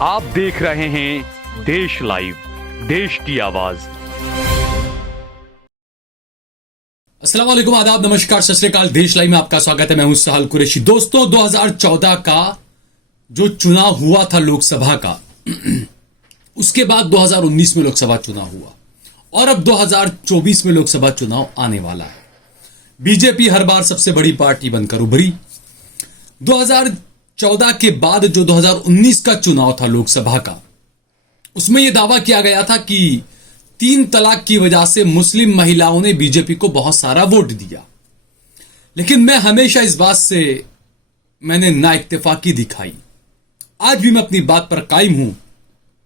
आप देख रहे हैं देश लाइव, देश की आवाज। अस्सलाम वालेकुम, आदाब, नमस्कार, सत श्री अकाल। देश लाइव में आपका स्वागत है। मैं हूं सहल कुरैशी। दोस्तों, 2014 का जो चुनाव हुआ था लोकसभा का, उसके बाद 2019 में लोकसभा चुनाव हुआ और अब 2024 में लोकसभा चुनाव आने वाला है। बीजेपी हर बार सबसे बड़ी पार्टी बनकर उभरी। 2014 के बाद जो 2019 का चुनाव था लोकसभा का, उसमें यह दावा किया गया था कि 3 तलाक की वजह से मुस्लिम महिलाओं ने बीजेपी को बहुत सारा वोट दिया। लेकिन मैं हमेशा इस बात से मैंने ना इत्तेफाकी दिखाई। आज भी मैं अपनी बात पर कायम हूं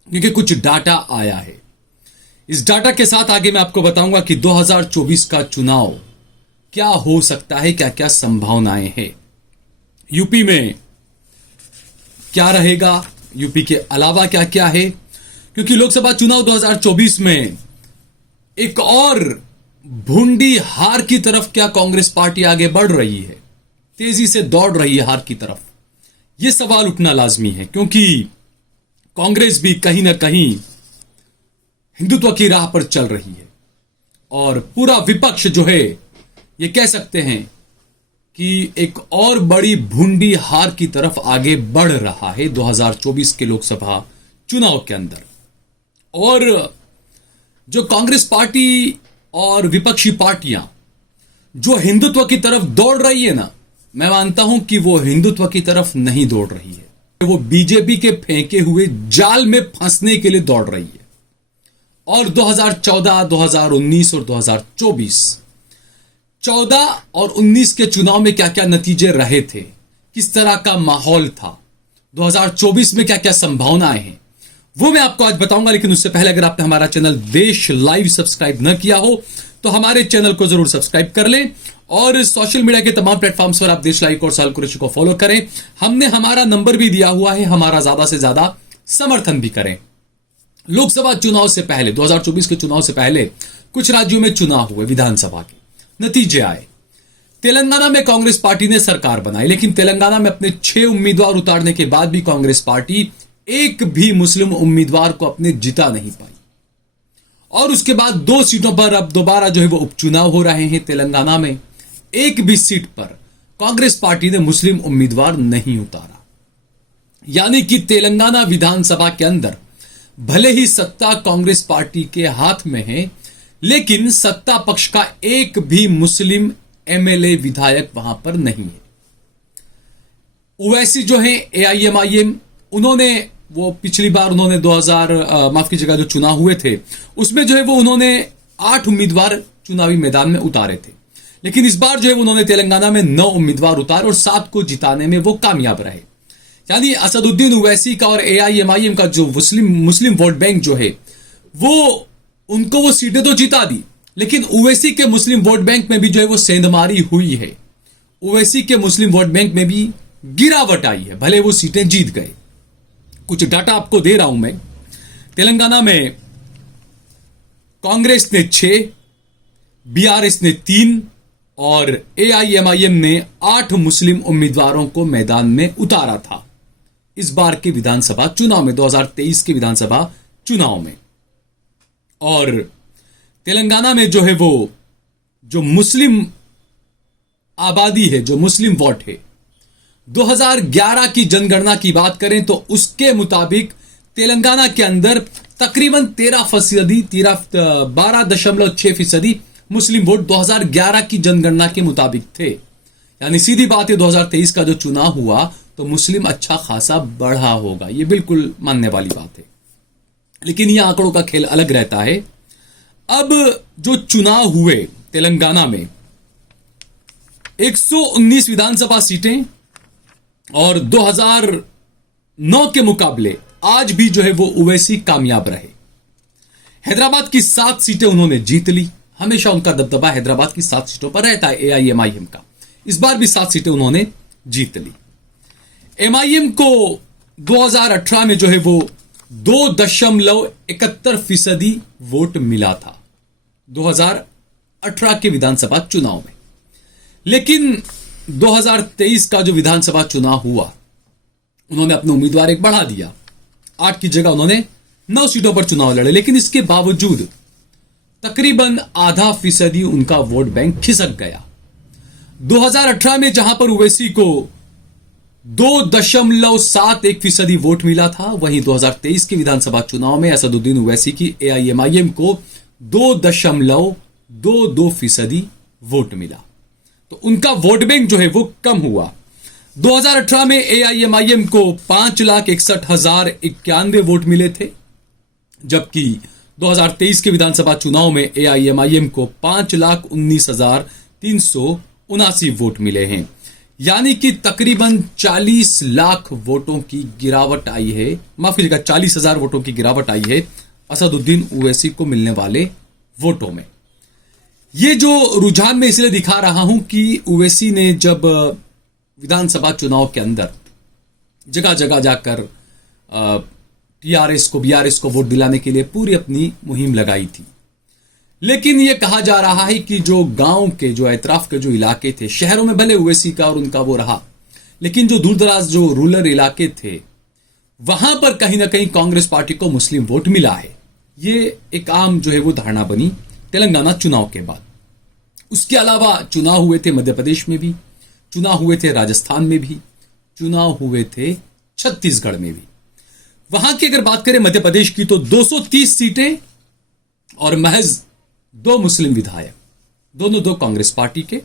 क्योंकि कुछ डाटा आया है। इस डाटा के साथ आगे मैं आपको बताऊंगा कि 2024 का चुनाव क्या हो सकता है, क्या क्या संभावनाएं हैं। यूपी में क्या रहेगा, यूपी के अलावा क्या क्या है, क्योंकि लोकसभा चुनाव 2024 में एक और भूंडी हार की तरफ क्या कांग्रेस पार्टी आगे बढ़ रही है, तेजी से दौड़ रही है हार की तरफ। यह सवाल उठना लाजमी है क्योंकि कांग्रेस भी कहीं ना कहीं हिंदुत्व की राह पर चल रही है और पूरा विपक्ष जो है, ये कह सकते हैं कि एक और बड़ी भूंडी हार की तरफ आगे बढ़ रहा है 2024 के लोकसभा चुनाव के अंदर। और जो कांग्रेस पार्टी और विपक्षी पार्टियां जो हिंदुत्व की तरफ दौड़ रही है ना, मैं मानता हूं कि वो हिंदुत्व की तरफ नहीं दौड़ रही है, वो बीजेपी के फेंके हुए जाल में फंसने के लिए दौड़ रही है। और 2014, 2019 और 2024, 14 और 19 के चुनाव में क्या क्या नतीजे रहे थे, किस तरह का माहौल था, 2024 में क्या क्या संभावनाएं हैं, वो मैं आपको आज बताऊंगा। लेकिन उससे पहले अगर आपने हमारा चैनल देश लाइव सब्सक्राइब न किया हो तो हमारे चैनल को जरूर सब्सक्राइब कर लें और सोशल मीडिया के तमाम प्लेटफॉर्म्स पर आप देश लाइव और सहल कुरैशी को फॉलो करें। हमने हमारा नंबर भी दिया हुआ है, हमारा ज्यादा से ज्यादा समर्थन भी करें। लोकसभा चुनाव से पहले, 2024 के चुनाव से पहले कुछ राज्यों में चुनाव हुए, विधानसभा के नतीजे आए। तेलंगाना में कांग्रेस पार्टी ने सरकार बनाई, लेकिन तेलंगाना में अपने 6 उम्मीदवार उतारने के बाद भी कांग्रेस पार्टी एक भी मुस्लिम उम्मीदवार को अपने जिता नहीं पाई। और उसके बाद 2 सीटों पर अब दोबारा जो है वो उपचुनाव हो रहे हैं तेलंगाना में। एक भी सीट पर कांग्रेस पार्टी ने मुस्लिम उम्मीदवार नहीं उतारा। यानी कि तेलंगाना विधानसभा के अंदर भले ही सत्ता कांग्रेस पार्टी के हाथ में है, लेकिन सत्ता पक्ष का एक भी मुस्लिम एमएलए विधायक वहां पर नहीं है। ओवैसी जो है एआईएमआईएम, उन्होंने वो पिछली बार उन्होंने 2000 माफ कीजिएगा जो चुनाव हुए थे उसमें जो है वो उन्होंने 8 उम्मीदवार चुनावी मैदान में उतारे थे। लेकिन इस बार जो है उन्होंने तेलंगाना में 9 उम्मीदवार उतारे और 7 को जिताने में वो कामयाब रहे। यानी असदुद्दीन ओवैसी का और एआईएमआईएम का जो मुस्लिम वोट बैंक जो है वो उनको वो सीटें तो जिता दी, लेकिन ओवैसी के मुस्लिम वोट बैंक में भी जो है वो सेंधमारी हुई है। ओवैसी के मुस्लिम वोट बैंक में भी गिरावट आई है, भले वो सीटें जीत गए। कुछ डाटा आपको दे रहा हूं मैं। तेलंगाना में कांग्रेस ने 6, बीआरएस ने 3 और एआईएमआईएम ने 8 मुस्लिम उम्मीदवारों को मैदान में उतारा था इस बार के विधानसभा चुनाव में, 2023 के विधानसभा चुनाव में। और तेलंगाना में जो है वो जो मुस्लिम आबादी है, जो मुस्लिम वोट है, 2011 की जनगणना की बात करें तो उसके मुताबिक तेलंगाना के अंदर तकरीबन 12.6% मुस्लिम वोट 2011 की जनगणना के मुताबिक थे। यानी सीधी बात है, 2023 का जो चुनाव हुआ तो मुस्लिम अच्छा खासा बढ़ा होगा, ये बिल्कुल मानने वाली बात है। लेकिन यह आंकड़ों का खेल अलग रहता है। अब जो चुनाव हुए तेलंगाना में 119 विधानसभा सीटें और 2009 के मुकाबले आज भी जो है वो ओवैसी कामयाब रहे। हैदराबाद की 7 सीटें उन्होंने जीत ली। हमेशा उनका दबदबा हैदराबाद की 7 सीटों पर रहता है एआईएमआईएम का। इस बार भी 7 सीटें उन्होंने जीत ली। एमआईएम को 2018 में जो है वो 2.71% वोट मिला था 2018 के विधानसभा चुनाव में। लेकिन 2023 का जो विधानसभा चुनाव हुआ, उन्होंने अपना उम्मीदवार एक बढ़ा दिया। 8 की जगह उन्होंने 9 सीटों पर चुनाव लड़े, लेकिन इसके बावजूद तकरीबन आधा फीसदी उनका वोट बैंक खिसक गया। 2018 में जहां पर ओवैसी को 2.71% वोट मिला था, वहीं 2023 के विधानसभा चुनाव में असदुद्दीन ओवैसी की एआईएमआईएम को 2.22% वोट मिला। तो उनका वोट बैंक जो है वो कम हुआ। 2018 में एआईएमआईएम को 5,61,091 वोट मिले थे, जबकि 2023 के विधानसभा चुनाव में एआईएमआईएम को 5,19,379 वोट मिले हैं। यानी कि तकरीबन 40 लाख वोटों की गिरावट आई है, माफ कीजिएगा 40,000 वोटों की गिरावट आई है असदुद्दीन ओवैसी को मिलने वाले वोटों में। ये जो रुझान मैं इसलिए दिखा रहा हूं कि ओवैसी ने जब विधानसभा चुनाव के अंदर जगह जगह जाकर टीआरएस को, बीआरएस को वोट दिलाने के लिए पूरी अपनी मुहिम लगाई थी, लेकिन यह कहा जा रहा है कि जो गांव के, जो एतराफ के जो इलाके थे, शहरों में भले ओवैसी का और उनका वो रहा, लेकिन जो दूर दराज जो रूरल इलाके थे, वहां पर कहीं ना कहीं कांग्रेस पार्टी को मुस्लिम वोट मिला है। ये एक आम जो है वो धारणा बनी तेलंगाना चुनाव के बाद। उसके अलावा चुनाव हुए थे मध्य प्रदेश में भी, चुनाव हुए थे राजस्थान में भी, चुनाव हुए थे छत्तीसगढ़ में भी। वहां की अगर बात करें मध्य प्रदेश की, तो 230 सीटें और महज 2 मुस्लिम विधायक, दोनों 2 कांग्रेस पार्टी के,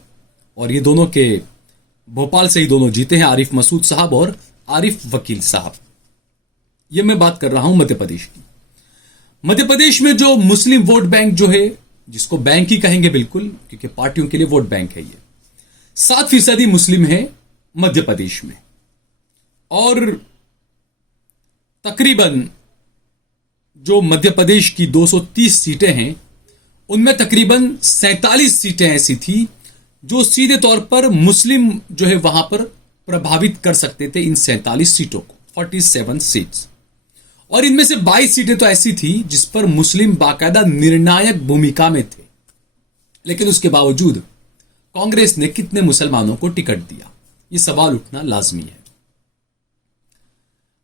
और ये दोनों के भोपाल से ही दोनों जीते हैं, आरिफ मसूद साहब और आरिफ वकील साहब। ये मैं बात कर रहा हूं मध्य प्रदेश की। मध्य प्रदेश में जो मुस्लिम वोट बैंक जो है, जिसको बैंक ही कहेंगे बिल्कुल, क्योंकि पार्टियों के लिए वोट बैंक है, ये 7% मुस्लिम है मध्य प्रदेश में, और तकरीबन जो मध्य प्रदेश की 230 सीटें हैं, उनमें तकरीबन 47 सीटें ऐसी थी जो सीधे तौर पर मुस्लिम जो है वहां पर प्रभावित कर सकते थे इन 47 सीटों को, 47 सीट्स। और इनमें से 22 सीटें तो ऐसी थी जिस पर मुस्लिम बाकायदा निर्णायक भूमिका में थे, लेकिन उसके बावजूद कांग्रेस ने कितने मुसलमानों को टिकट दिया, यह सवाल उठना लाजमी है।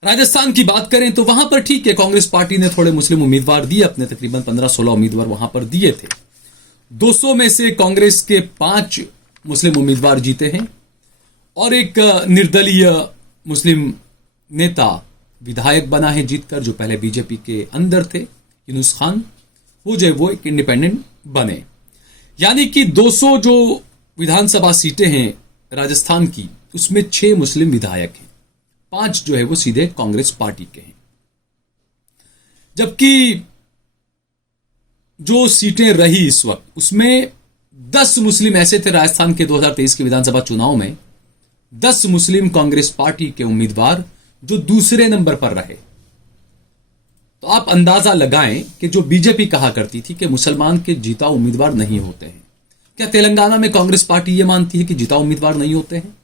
राजस्थान की बात करें तो वहां पर ठीक है, कांग्रेस पार्टी ने थोड़े मुस्लिम उम्मीदवार दिए, अपने तकरीबन 15-16 उम्मीदवार वहां पर दिए थे। 200 में से कांग्रेस के 5 मुस्लिम उम्मीदवार जीते हैं, और एक निर्दलीय मुस्लिम नेता विधायक बना है जीतकर, जो पहले बीजेपी के अंदर थे, यूनुस खान, वो जो है वो एक इंडिपेंडेंट बने। यानी कि 200 जो विधानसभा सीटें हैं राजस्थान की, उसमें 6 मुस्लिम विधायक हैं, 5 जो है वो सीधे कांग्रेस पार्टी के हैं। जबकि जो सीटें रही इस वक्त, उसमें 10 मुस्लिम ऐसे थे राजस्थान के 2023 के विधानसभा चुनाव में, 10 मुस्लिम कांग्रेस पार्टी के उम्मीदवार जो दूसरे नंबर पर रहे। तो आप अंदाजा लगाएं कि जो बीजेपी कहा करती थी कि मुसलमान के जीता उम्मीदवार नहीं होते हैं, क्या तेलंगाना में कांग्रेस पार्टी यह मानती है कि जीता उम्मीदवार नहीं होते हैं?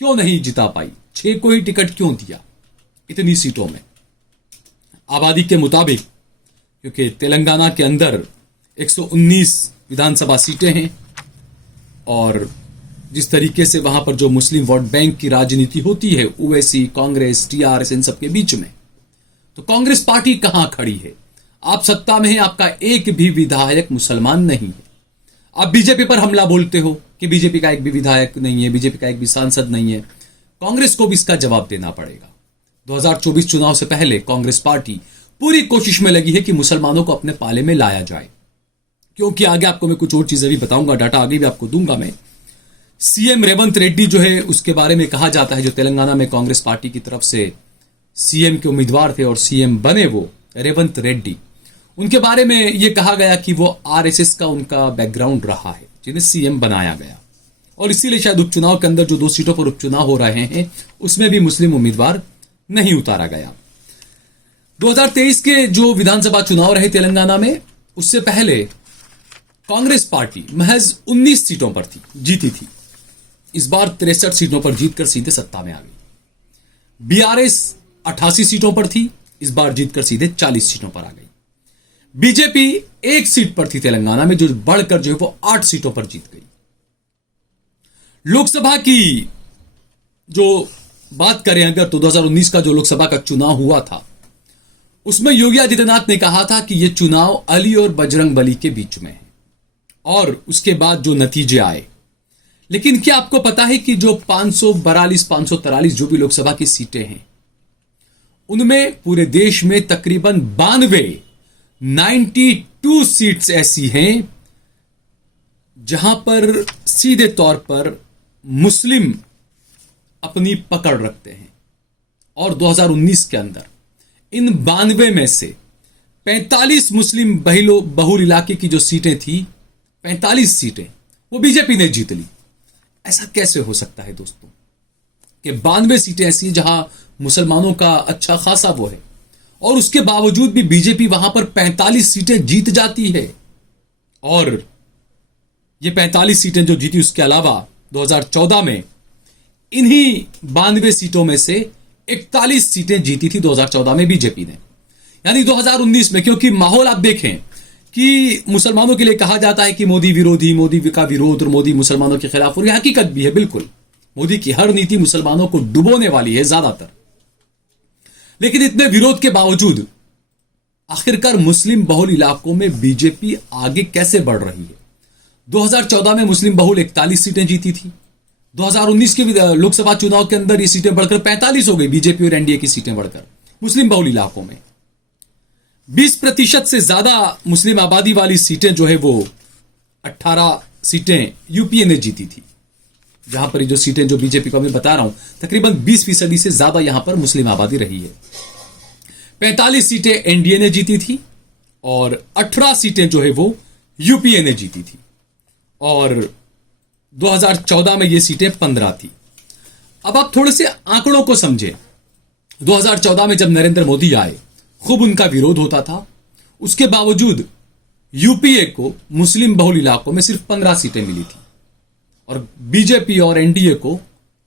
क्यों नहीं जिता पाई? 6 को ही टिकट क्यों दिया इतनी सीटों में? आबादी के मुताबिक, क्योंकि तेलंगाना के अंदर 119 विधानसभा सीटें हैं, और जिस तरीके से वहां पर जो मुस्लिम वोट बैंक की राजनीति होती है, ओवैसी, कांग्रेस, टीआरएस, इन सबके बीच में, तो कांग्रेस पार्टी कहां खड़ी है? आप सत्ता में है, आपका एक भी विधायक मुसलमान नहीं है। आप बीजेपी पर हमला बोलते हो कि बीजेपी का एक भी विधायक नहीं है, बीजेपी का एक भी सांसद नहीं है। कांग्रेस को भी इसका जवाब देना पड़ेगा। 2024 चुनाव से पहले कांग्रेस पार्टी पूरी कोशिश में लगी है कि मुसलमानों को अपने पाले में लाया जाए, क्योंकि आगे आपको मैं कुछ और चीजें भी बताऊंगा, डाटा आगे भी आपको दूंगा मैं। सीएम रेवंत रेड्डी जो है, उसके बारे में कहा जाता है, जो तेलंगाना में कांग्रेस पार्टी की तरफ से सीएम के उम्मीदवार थे और सीएम बने वो रेवंत रेड्डी, उनके बारे में यह कहा गया कि वो आरएसएस का उनका बैकग्राउंड रहा है, जिन्हें सीएम बनाया गया, और इसीलिए शायद उपचुनाव के अंदर जो 2 सीटों पर उपचुनाव हो रहे हैं, उसमें भी मुस्लिम उम्मीदवार नहीं उतारा गया। 2023 के जो विधानसभा चुनाव रहे तेलंगाना में, उससे पहले कांग्रेस पार्टी महज 19 सीटों पर थी, जीती थी। इस बार 63 सीटों पर जीतकर सीधे सत्ता में आ गई। बीआरएस 88 सीटों पर थी, इस बार जीतकर सीधे 40 सीटों पर आ गई। बीजेपी 1 सीट पर थी तेलंगाना में, जो बढ़कर जो है वो 8 सीटों पर जीत गई। लोकसभा की जो बात करें अगर, तो 2019 का जो लोकसभा का चुनाव हुआ था, उसमें योगी आदित्यनाथ ने कहा था कि यह चुनाव अली और बजरंग बली के बीच में है, और उसके बाद जो नतीजे आए। लेकिन क्या आपको पता है कि जो 542 543 जो भी लोकसभा की सीटें हैं, उनमें पूरे देश में तकरीबन 92 सीट्स ऐसी हैं जहां पर सीधे तौर पर मुस्लिम अपनी पकड़ रखते हैं। और 2019 के अंदर इन 92 में से 45 मुस्लिम बहुल इलाके की जो सीटें थी, 45 सीटें वो बीजेपी ने जीत ली। ऐसा कैसे हो सकता है दोस्तों कि 92 सीटें ऐसी हैं जहां मुसलमानों का अच्छा खासा वो है, और उसके बावजूद भी बीजेपी वहां पर 45 सीटें जीत जाती है। और ये 45 सीटें जो जीती, उसके अलावा 2014 में इन्हीं 92 सीटों में से 41 सीटें जीती थी 2014 में बीजेपी ने। यानी 2019 में, क्योंकि माहौल आप देखें कि मुसलमानों के लिए कहा जाता है कि मोदी विरोधी, मोदी का विरोध और मोदी मुसलमानों के खिलाफ, और यह हकीकत भी है। बिल्कुल मोदी की हर नीति मुसलमानों को डुबोने वाली है ज्यादातर। लेकिन इतने विरोध के बावजूद आखिरकार मुस्लिम बहुल इलाकों में बीजेपी आगे कैसे बढ़ रही है? 2014 में मुस्लिम बहुल 41 सीटें जीती थी। 2019 के लोकसभा चुनाव के अंदर ये सीटें बढ़कर 45 हो गई, बीजेपी और एनडीए की सीटें बढ़कर मुस्लिम बहुल इलाकों में। 20% से ज्यादा मुस्लिम आबादी वाली सीटें जो है वो 18 सीटें यूपीए ने जीती थी। जहां पर ये जो सीटें जो बीजेपी को मैं बता रहा हूं, तकरीबन 20% से ज्यादा यहां पर मुस्लिम आबादी रही है। 45 सीटें एनडीए ने जीती थी और 18 सीटें जो है वो यूपीए ने जीती थी। और 2014 में ये सीटें 15 थी। अब आप थोड़े से आंकड़ों को समझें। 2014 में जब नरेंद्र मोदी आए, खूब उनका विरोध होता था, उसके बावजूद यूपीए को मुस्लिम बहुल इलाकों में सिर्फ 15 सीटें मिली थी, और बीजेपी और एनडीए को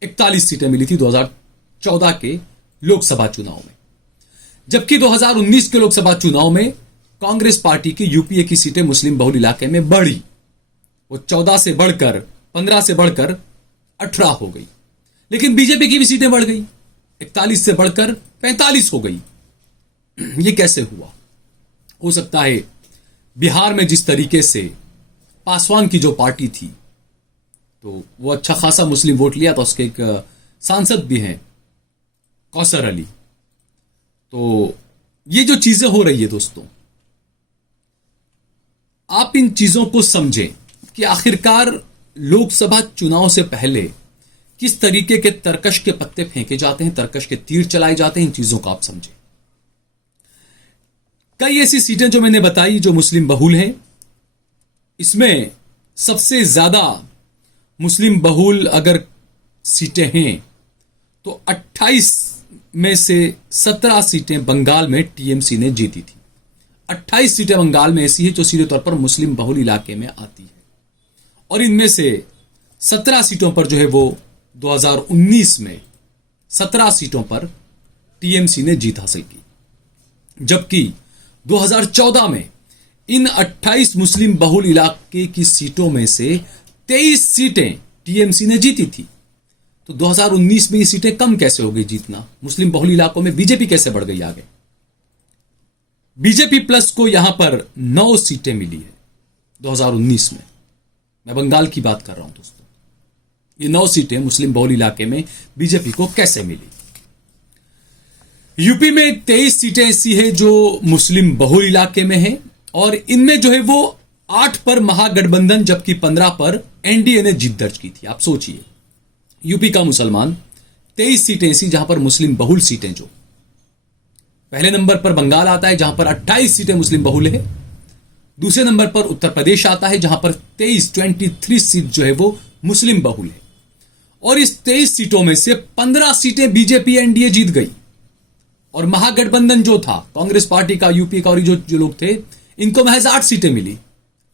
41 सीटें मिली थी 2014 के लोकसभा चुनाव में। जबकि 2019 के लोकसभा चुनाव में कांग्रेस पार्टी की यूपीए की सीटें मुस्लिम बहुल इलाके में बढ़ी। वो 14 से बढ़कर 15 से बढ़कर 18 हो गई। लेकिन बीजेपी की भी सीटें बढ़ गई, 41 से बढ़कर 45 हो गई। ये कैसे हुआ? हो सकता है बिहार में जिस तरीके से पासवान की जो पार्टी थी, तो वो अच्छा खासा मुस्लिम वोट लिया था। उसके एक सांसद भी हैं, कौसर अली। तो ये जो चीजें हो रही है दोस्तों, आप इन चीजों को समझें कि आखिरकार लोकसभा चुनाव से पहले किस तरीके के तरकश के पत्ते फेंके जाते हैं, तरकश के तीर चलाए जाते हैं। इन चीजों को आप समझें। कई ऐसी सीटें जो मैंने बताई जो मुस्लिम बहुल हैं, इसमें सबसे ज्यादा मुस्लिम बहुल अगर सीटें हैं तो 28 में से 17 सीटें बंगाल में टीएमसी ने जीती थी। 28 सीटें बंगाल में ऐसी है जो सीधे तौर पर मुस्लिम बहुल इलाके में आती है, और इनमें से 17 सीटों पर जो है वो 2019 में 17 सीटों पर टीएमसी ने जीत हासिल की। जबकि 2014 में इन 28 मुस्लिम बहुल इलाके की सीटों में से 23 सीटें टीएमसी ने जीती थी। तो 2019 में ये सीटें कम कैसे हो गई जीतना? मुस्लिम बहुल इलाकों में बीजेपी कैसे बढ़ गई आगे? बीजेपी प्लस को यहां पर 9 सीटें मिली है 2019 में। मैं बंगाल की बात कर रहा हूं दोस्तों। ये 9 सीटें मुस्लिम बहुल इलाके में बीजेपी को कैसे मिली? यूपी में 23 सीटें ऐसी है जो मुस्लिम बहुल इलाके में है, और इनमें जो है वो 8 पर महागठबंधन जबकि 15 पर एनडीए ने जीत दर्ज की थी। आप सोचिए, यूपी का मुसलमान 23 सीटें ऐसी जहां पर मुस्लिम बहुल सीटें, जो पहले नंबर पर बंगाल आता है जहां पर 28 सीटें मुस्लिम बहुल है। दूसरे नंबर पर उत्तर प्रदेश आता है जहां पर 23 सीट जो है वो मुस्लिम बहुल है, और इस 23 सीटों में से 15 सीटें बीजेपी एनडीए जीत गई, और महागठबंधन जो था कांग्रेस पार्टी का, यूपी का और जो लोग थे, इनको महज 8 सीटें मिली।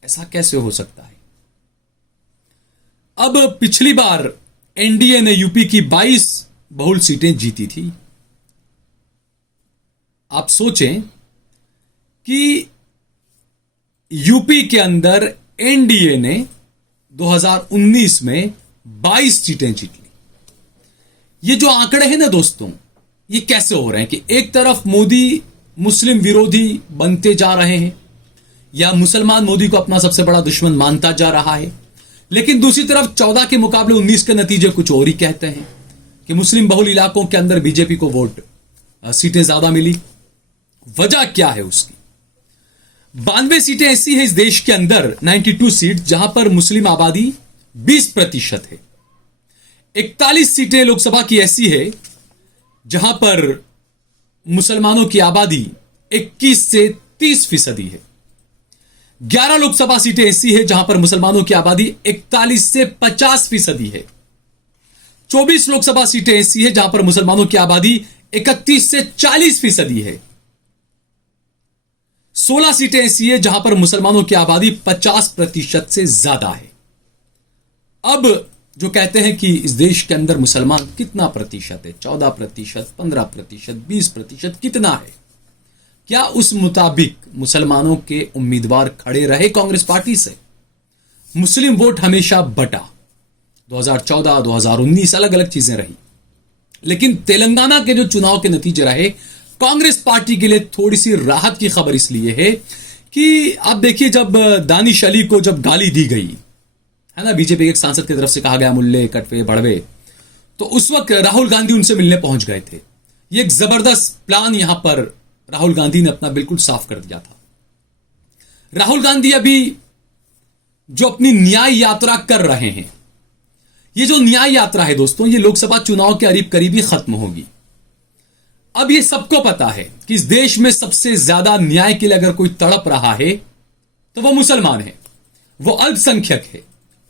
ऐसा कैसे हो सकता है? अब पिछली बार एनडीए ने यूपी की 22 बहुल सीटें जीती थी। आप सोचें कि यूपी के अंदर एनडीए ने 2019 में 22 सीटें जीत ली। ये जो आंकड़े हैं ना दोस्तों, ये कैसे हो रहे हैं कि एक तरफ मोदी मुस्लिम विरोधी बनते जा रहे हैं या मुसलमान मोदी को अपना सबसे बड़ा दुश्मन मानता जा रहा है। लेकिन दूसरी तरफ 14 के मुकाबले 19 के नतीजे कुछ और ही कहते हैं कि मुस्लिम बहुल इलाकों के अंदर बीजेपी को वोट सीटें ज्यादा मिली। वजह क्या है उसकी? 92 सीटें ऐसी है इस देश के अंदर, 92 सीट, जहां पर मुस्लिम आबादी 20% है। 41 सीटें लोकसभा की ऐसी है जहां पर मुसलमानों की आबादी 21 से 30% है। 11 लोकसभा सीटें ऐसी है जहां पर मुसलमानों की आबादी 41 से 50% है। 24 लोकसभा सीटें ऐसी है जहां पर मुसलमानों की आबादी 31 से 40% है। 16 सीटें ऐसी है जहां पर मुसलमानों की आबादी 50% से ज्यादा है। अब जो कहते हैं कि इस देश के अंदर मुसलमान कितना प्रतिशत है, 14%, 15%, 20%, कितना है? क्या उस मुताबिक मुसलमानों के उम्मीदवार खड़े रहे कांग्रेस पार्टी से? मुस्लिम वोट हमेशा बटा, 2014, 2019 अलग अलग चीजें रही, लेकिन तेलंगाना के जो चुनाव के नतीजे रहे कांग्रेस पार्टी के लिए थोड़ी सी राहत की खबर इसलिए है कि आप देखिए, जब दानिश अली को जब गाली दी गई है ना, बीजेपी के एक सांसद की तरफ से कहा गया मुल्ले, कटवे, बड़वे, तो उस वक्त राहुल गांधी उनसे मिलने पहुंच गए थे। ये एक जबरदस्त प्लान यहां पर राहुल गांधी ने अपना बिल्कुल साफ कर दिया था। राहुल गांधी अभी जो अपनी न्याय यात्रा कर रहे हैं, ये जो न्याय यात्रा है दोस्तों, ये लोकसभा चुनाव के करीब ही खत्म होगी। अब ये सबको पता है कि इस देश में सबसे ज्यादा न्याय के लिए अगर कोई तड़प रहा है तो वो मुसलमान है, वो अल्पसंख्यक है,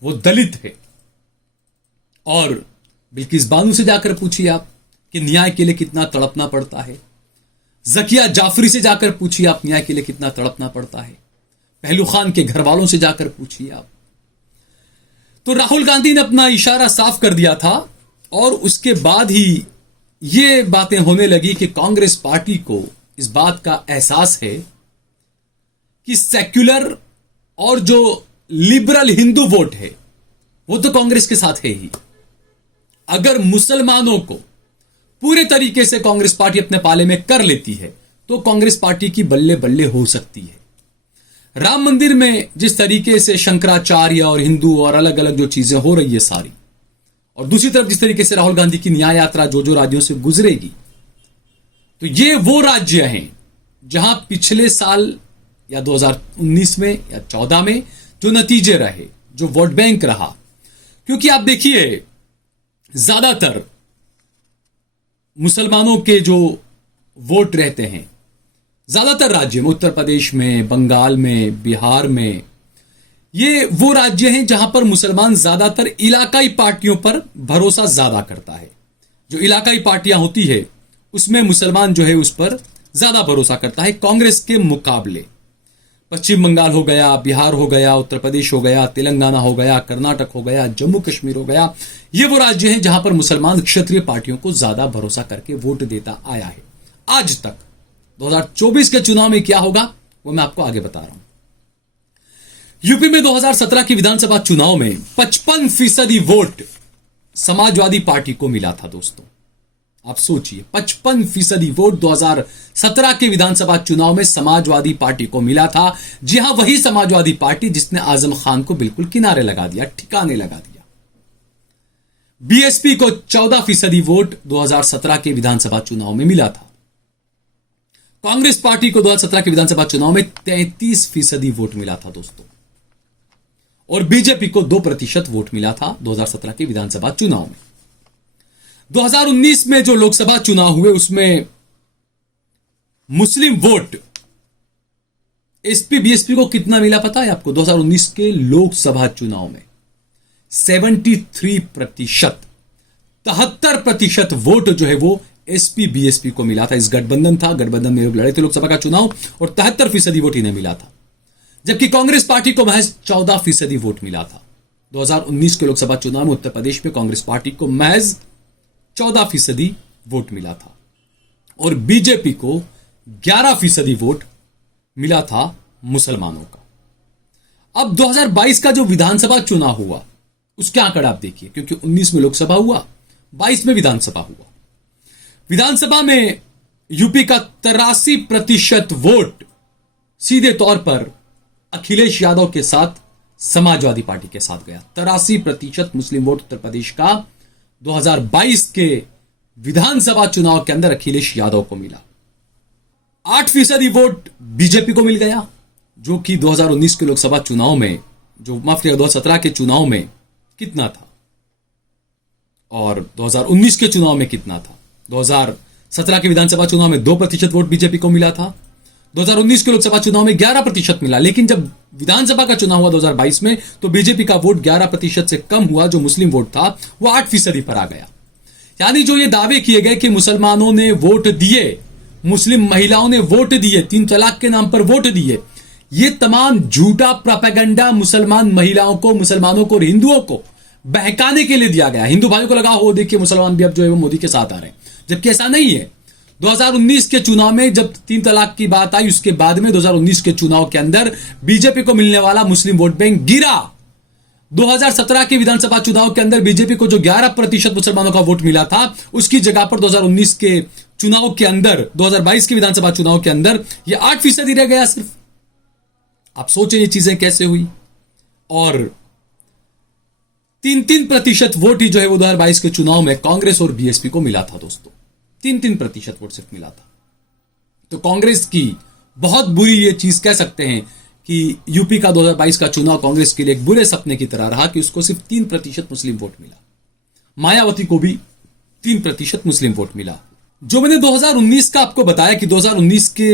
वो दलित है। और बिल्किस बानो से जाकर पूछिए आप कि न्याय के लिए कितना तड़पना पड़ता है। जकिया जाफरी से जाकर पूछिए आप न्याय के लिए कितना तड़पना पड़ता है। पहलू खान के घर वालों से जाकर पूछिए आप। तो राहुल गांधी ने अपना इशारा साफ कर दिया था और उसके बाद ही ये बातें होने लगी कि कांग्रेस पार्टी को इस बात का एहसास है कि सेक्युलर और जो लिबरल हिंदू वोट है वो तो कांग्रेस के साथ है ही। अगर मुसलमानों को पूरे तरीके से कांग्रेस पार्टी अपने पाले में कर लेती है तो कांग्रेस पार्टी की बल्ले बल्ले हो सकती है। राम मंदिर में जिस तरीके से शंकराचार्य और हिंदू और अलग अलग जो चीजें हो रही है सारी, और दूसरी तरफ जिस तरीके से राहुल गांधी की न्याय यात्रा जो राज्यों से गुजरेगी, तो ये वो राज्य हैं जहां पिछले साल या 2019 में या 14 में जो नतीजे रहे, जो वोट बैंक रहा, क्योंकि आप देखिए ज्यादातर मुसलमानों के जो वोट रहते हैं ज्यादातर राज्य में, उत्तर प्रदेश में, बंगाल में, बिहार में, ये वो राज्य हैं जहां पर मुसलमान ज्यादातर इलाकाई पार्टियों पर भरोसा ज्यादा करता है। जो इलाकाई पार्टियां होती है उसमें मुसलमान जो है उस पर ज्यादा भरोसा करता है कांग्रेस के मुकाबले। पश्चिम बंगाल हो गया, बिहार हो गया, उत्तर प्रदेश हो गया, तेलंगाना हो गया, कर्नाटक हो गया, जम्मू कश्मीर हो गया, ये वो राज्य हैं जहां पर मुसलमान क्षत्रिय पार्टियों को ज्यादा भरोसा करके वोट देता आया है आज तक। 2024 के चुनाव में क्या होगा वो मैं आपको आगे बता रहा हूं। यूपी में 2017 की विधानसभा चुनाव में 55% वोट समाजवादी पार्टी को मिला था दोस्तों। आप सोचिए, 55% वोट 2017 के विधानसभा चुनाव में समाजवादी पार्टी को मिला था। जी हां, वही समाजवादी पार्टी जिसने आजम खान को बिल्कुल किनारे लगा दिया, ठिकाने लगा दिया। बीएसपी को 14% वोट 2017 के विधानसभा चुनाव में मिला था। कांग्रेस पार्टी को 2017 के विधानसभा चुनाव में 33% वोट मिला था दोस्तों, और बीजेपी को 2% वोट मिला था 2017 के विधानसभा चुनाव में। 2019 में जो लोकसभा चुनाव हुए उसमें मुस्लिम वोट एसपी बीएसपी को कितना मिला पता है आपको? 2019 के लोकसभा चुनाव में 73%, 73% वोट जो है वो एसपी बीएसपी को मिला था। इस गठबंधन था, गठबंधन में लड़े थे लोकसभा का चुनाव और 73% वोट इन्हें मिला था, जबकि कांग्रेस पार्टी को महज 14% वोट मिला था। 2019 के लोकसभा चुनाव में उत्तर प्रदेश में कांग्रेस पार्टी को महज 14% वोट मिला था और बीजेपी को 11% वोट मिला था मुसलमानों का। अब 2022 का जो विधानसभा चुनाव हुआ उसके आंकड़े आप देखिए, क्योंकि 19 में लोकसभा हुआ, 22 में विधानसभा हुआ। विधानसभा में यूपी का 83% वोट सीधे तौर पर अखिलेश यादव के साथ समाजवादी पार्टी के साथ गया। 83% मुस्लिम वोट उत्तर प्रदेश का 2022 के विधानसभा चुनाव के अंदर अखिलेश यादव को मिला। 8% वोट बीजेपी को मिल गया, जो कि 2019 के लोकसभा चुनाव में, जो माफ करिएगा 2017 के चुनाव में कितना था और 2019 के चुनाव में कितना था। 2017 के विधानसभा चुनाव में 2% वोट बीजेपी को मिला था, 2019 के लोकसभा चुनाव में 11% मिला। लेकिन जब विधानसभा का चुनाव हुआ 2022 में, तो बीजेपी का वोट 11% से कम हुआ, जो मुस्लिम वोट था वो 8% पर आ गया। यानी जो ये दावे किए गए कि मुसलमानों ने वोट दिए, मुस्लिम महिलाओं ने वोट दिए, 3 तलाक के नाम पर वोट दिए, ये तमाम झूठा प्रोपेगेंडा मुसलमान महिलाओं को, मुसलमानों को और हिंदुओं को बहकाने के लिए दिया गया। हिंदू भाइयों को लगा हो देखिए मुसलमान भी अब जो है वो मोदी के साथ आ रहे हैं, जबकि ऐसा नहीं है। 2019 के चुनाव में जब 3 तलाक की बात आई, उसके बाद में 2019 के चुनाव के अंदर बीजेपी को मिलने वाला मुस्लिम वोट बैंक गिरा। 2017 के विधानसभा चुनाव के अंदर बीजेपी को जो 11% मुसलमानों का वोट मिला था, उसकी जगह पर 2019 के चुनाव के अंदर, 2022 के विधानसभा चुनाव के अंदर यह 8% ही रह गया सिर्फ। आप सोचें ये चीजें कैसे हुई। और 3% वोट ही जो है वो 2022 के चुनाव में कांग्रेस और बीएसपी को मिला था दोस्तों। 3% वोट सिर्फ मिला था। तो कांग्रेस की बहुत बुरी ये चीज कह सकते हैं कि यूपी का 2022 का चुनाव कांग्रेस के लिए एक बुरे सपने की तरह रहा कि उसको सिर्फ 3% मुस्लिम वोट मिला। मायावती को भी 3% मुस्लिम वोट मिला। जो मैंने 2019 का आपको बताया कि 2019 के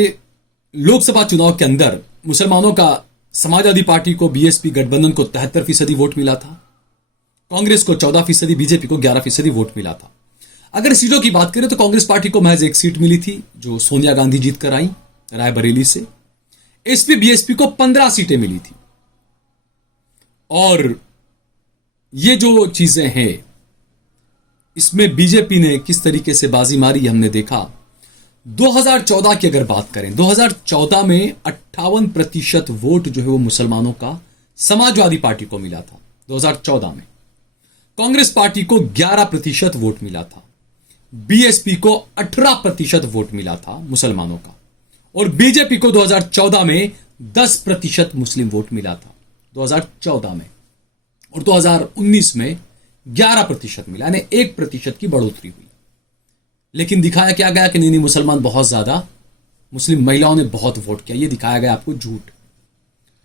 लोकसभा चुनाव के अंदर मुसलमानों का समाजवादी पार्टी को, बीएसपी गठबंधन को 73% वोट मिला था, कांग्रेस को 14%, बीजेपी को 11% वोट मिला था। अगर सीटों की बात करें तो कांग्रेस पार्टी को महज 1 सीट मिली थी, जो सोनिया गांधी जीत कर आई रायबरेली से। एसपी बीएसपी को 15 सीटें मिली थी। और ये जो चीजें हैं, इसमें बीजेपी ने किस तरीके से बाजी मारी हमने देखा। 2014 की अगर बात करें, 2014 में 58% वोट जो है वो मुसलमानों का समाजवादी पार्टी को मिला था। 2014 में कांग्रेस पार्टी को 11% वोट मिला था, बीएसपी को 18% वोट मिला था मुसलमानों का, और बीजेपी को 2014 में 10% मुस्लिम वोट मिला था 2014 में, और 2019 में 11% मिला, यानी 1% की बढ़ोतरी हुई। लेकिन दिखाया क्या गया कि नहीं मुसलमान बहुत ज्यादा, मुस्लिम महिलाओं ने बहुत वोट किया, यह दिखाया गया आपको झूठ।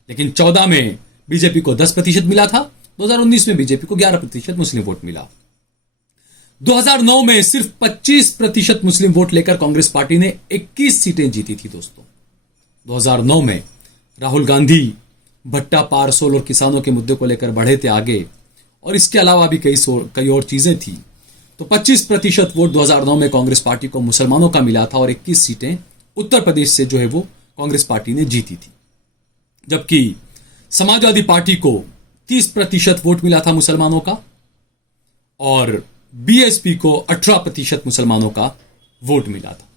लेकिन 14 में बीजेपी को 10% मिला था, 2019 में बीजेपी को 11% मुस्लिम वोट मिला। 2009 में सिर्फ 25% मुस्लिम वोट लेकर कांग्रेस पार्टी ने 21 सीटें जीती थी दोस्तों। 2009 में राहुल गांधी भट्टा पारसोल और किसानों के मुद्दे को लेकर बढ़े थे आगे, और इसके अलावा भी कई और चीजें थी। तो 25% वोट 2009 में कांग्रेस पार्टी को मुसलमानों का मिला था, और 21 सीटें उत्तर प्रदेश से जो है वो कांग्रेस पार्टी ने जीती थी। जबकि समाजवादी पार्टी को 30% वोट मिला था मुसलमानों का, और बीएसपी को 18% मुसलमानों का वोट मिला था।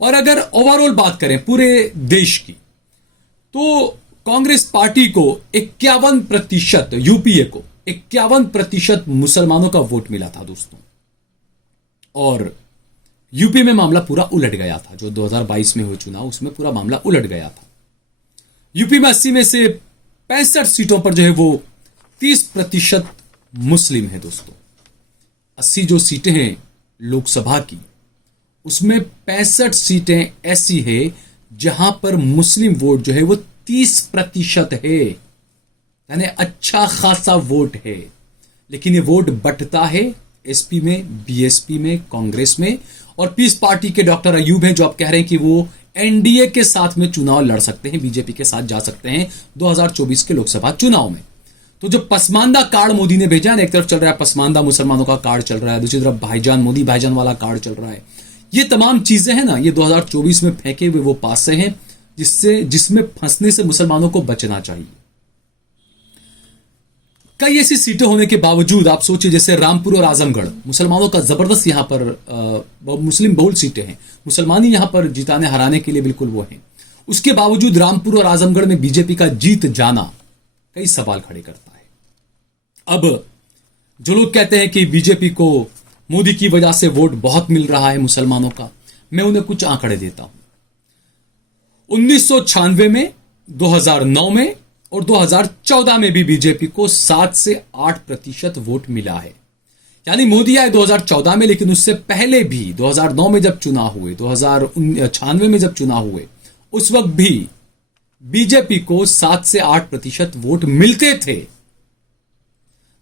और अगर ओवरऑल बात करें पूरे देश की, तो कांग्रेस पार्टी को 51%, यूपीए को 51% मुसलमानों का वोट मिला था दोस्तों। और यूपी में मामला पूरा उलट गया था, जो 2022 में हुए चुनाव उसमें पूरा मामला उलट गया था। यूपी में 80 में से 65 सीटों पर जो है वो 30% मुस्लिम है दोस्तों। 80 जो सीटें हैं लोकसभा की, उसमें 65 सीटें ऐसी है जहां पर मुस्लिम वोट जो है वो 30% है, यानी अच्छा खासा वोट है। लेकिन ये वोट बंटता है एसपी में, बीएसपी में, कांग्रेस में, और पीस पार्टी के डॉक्टर अयूब हैं जो आप कह रहे हैं कि वो एनडीए के साथ में चुनाव लड़ सकते हैं, बीजेपी के साथ जा सकते हैं 2024 के लोकसभा चुनाव में। तो जो पसमानदा कार्ड मोदी ने भेजा है, एक तरफ चल रहा है पसमानदा मुसलमानों का कार्ड चल रहा है, दूसरी तरफ भाईजान, मोदी भाईजान वाला कार्ड चल रहा है। ये तमाम चीजें हैं ना, ये 2024 में फेंके हुए वो पासे हैं जिसमें फंसने से मुसलमानों को बचना चाहिए। कई ऐसी सीटें होने के बावजूद आप सोचिए, जैसे रामपुर और आजमगढ़, मुसलमानों का जबरदस्त यहां पर मुस्लिम बहुल सीटें हैं, मुसलमान ही यहां पर जिताने हराने के लिए बिल्कुल वो हैं। उसके बावजूद रामपुर और आजमगढ़ में बीजेपी का जीत जाना कई सवाल खड़े करता है। अब जो लोग कहते हैं कि बीजेपी को मोदी की वजह से वोट बहुत मिल रहा है मुसलमानों का, मैं उन्हें कुछ आंकड़े देता हूं। 1996 में, 2009 में और 2014 में भी बीजेपी को 7 से 8% वोट मिला है। यानी मोदी आए 2014 में, लेकिन उससे पहले भी 2009 में जब चुनाव हुए, 2096 में जब चुनाव हुए, उस वक्त भी बीजेपी को 7 से 8% वोट मिलते थे।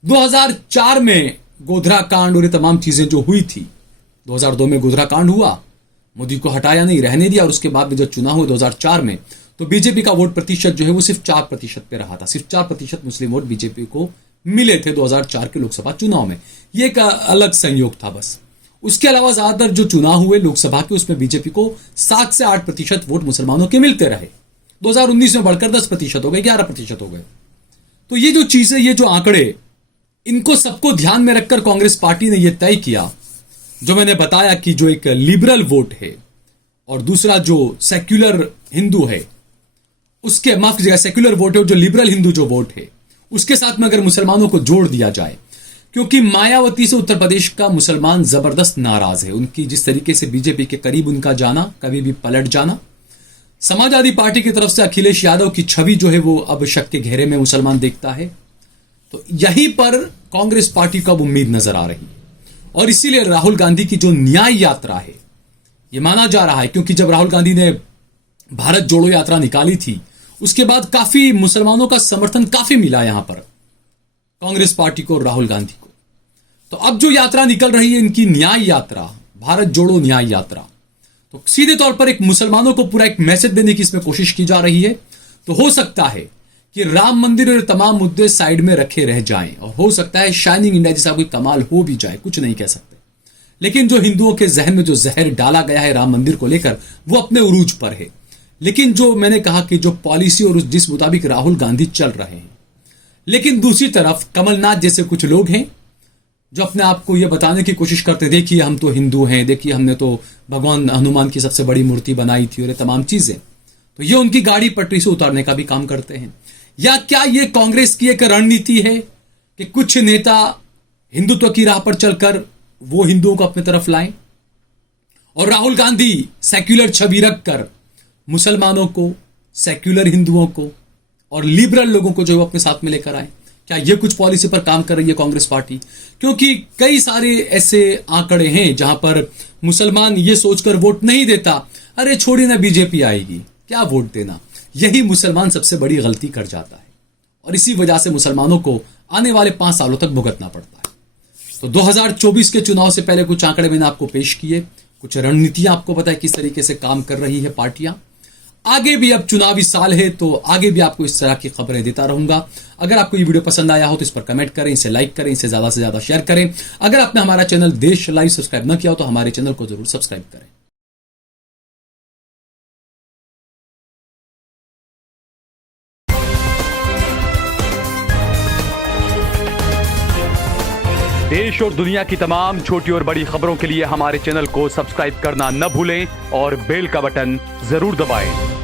2004 में गोधरा कांड और ये तमाम चीजें जो हुई थी, 2002 में गोधरा कांड हुआ, मोदी को हटाया नहीं, रहने दिया, और उसके बाद में जब चुनाव हुए 2004 में, तो बीजेपी का वोट प्रतिशत जो है वो सिर्फ 4% पे रहा था। सिर्फ 4% मुस्लिम वोट बीजेपी को मिले थे 2004 के लोकसभा चुनाव में। ये एक अलग संयोग था बस। उसके अलावा ज्यादातर जो चुनाव हुए लोकसभा के, उसमें बीजेपी को 7 से 8% वोट मुसलमानों के मिलते रहे। 2019 में बढ़कर 10% हो गए, 11% हो गए। तो ये जो चीजें, ये जो आंकड़े, इनको सबको ध्यान में रखकर कांग्रेस पार्टी ने यह तय किया, जो मैंने बताया कि जो एक लिबरल वोट है और दूसरा जो सेक्युलर हिंदू है, उसके माफ कीजिएगा, सेक्युलर वोट है और जो लिबरल हिंदू जो वोट है, उसके साथ में अगर मुसलमानों को जोड़ दिया जाए, क्योंकि मायावती से उत्तर प्रदेश का मुसलमान जबरदस्त नाराज है। उनकी जिस तरीके से बीजेपी के करीब उनका जाना, कभी भी पलट जाना, समाजवादी पार्टी की तरफ से अखिलेश यादव की छवि जो है वो अब शक के घेरे में मुसलमान देखता है। तो यहीं पर कांग्रेस पार्टी को अब उम्मीद नजर आ रही है, और इसीलिए राहुल गांधी की जो न्याय यात्रा है, यह माना जा रहा है, क्योंकि जब राहुल गांधी ने भारत जोड़ो यात्रा निकाली थी, उसके बाद काफी मुसलमानों का समर्थन काफी मिला यहां पर कांग्रेस पार्टी को और राहुल गांधी को। तो अब जो यात्रा निकल रही है इनकी, न्याय यात्रा, भारत जोड़ो न्याय यात्रा, तो सीधे तौर पर एक मुसलमानों को पूरा एक मैसेज देने की इसमें कोशिश की जा रही है। तो हो सकता है कि राम मंदिर और तमाम मुद्दे साइड में रखे रह जाएं, और हो सकता है शाइनिंग इंडिया जैसा कोई कमाल हो भी जाए, कुछ नहीं कह सकते। लेकिन जो हिंदुओं के जहन में जो जहर डाला गया है राम मंदिर को लेकर, वो अपने उरूज पर है। लेकिन जो मैंने कहा कि जो पॉलिसी और जिस मुताबिक राहुल गांधी चल रहे हैं, लेकिन दूसरी तरफ कमलनाथ जैसे कुछ लोग हैं जो अपने आप को यह बताने की कोशिश करते, देखिए हम तो हिंदू हैं, देखिए हमने तो भगवान हनुमान की सबसे बड़ी मूर्ति बनाई थी और ये तमाम चीजें। तो ये उनकी गाड़ी पटरी से उतारने का भी काम करते हैं। या क्या ये कांग्रेस की एक रणनीति है कि कुछ नेता हिंदुत्व की राह पर चलकर वो हिंदुओं को अपने तरफ लाएं, और राहुल गांधी सेक्युलर छवि रखकर मुसलमानों को, सेक्युलर हिंदुओं को और लिबरल लोगों को जो अपने साथ में लेकर आए? क्या ये कुछ पॉलिसी पर काम कर रही है कांग्रेस पार्टी? क्योंकि कई सारे ऐसे आंकड़े हैं जहां पर मुसलमान ये सोचकर वोट नहीं देता, अरे छोड़िए ना बीजेपी आएगी, क्या वोट देना। यही मुसलमान सबसे बड़ी गलती कर जाता है, और इसी वजह से मुसलमानों को आने वाले 5 सालों तक भुगतना पड़ता है। तो 2024 के चुनाव से पहले कुछ आंकड़े मैंने आपको पेश किए, कुछ रणनीतियां आपको बताया किस तरीके से काम कर रही है पार्टियां। आगे भी अब चुनावी साल है, तो आगे भी आपको इस तरह की खबरें देता रहूंगा। अगर आपको ये वीडियो पसंद आया हो तो इस पर कमेंट करें, इसे लाइक करें, इसे ज्यादा से ज्यादा शेयर करें। अगर आपने हमारा चैनल देश लाइव सब्सक्राइब न किया हो तो हमारे चैनल को जरूर सब्सक्राइब करें। देश और दुनिया की तमाम छोटी और बड़ी खबरों के लिए हमारे चैनल को सब्सक्राइब करना न भूलें और बेल का बटन जरूर दबाएं।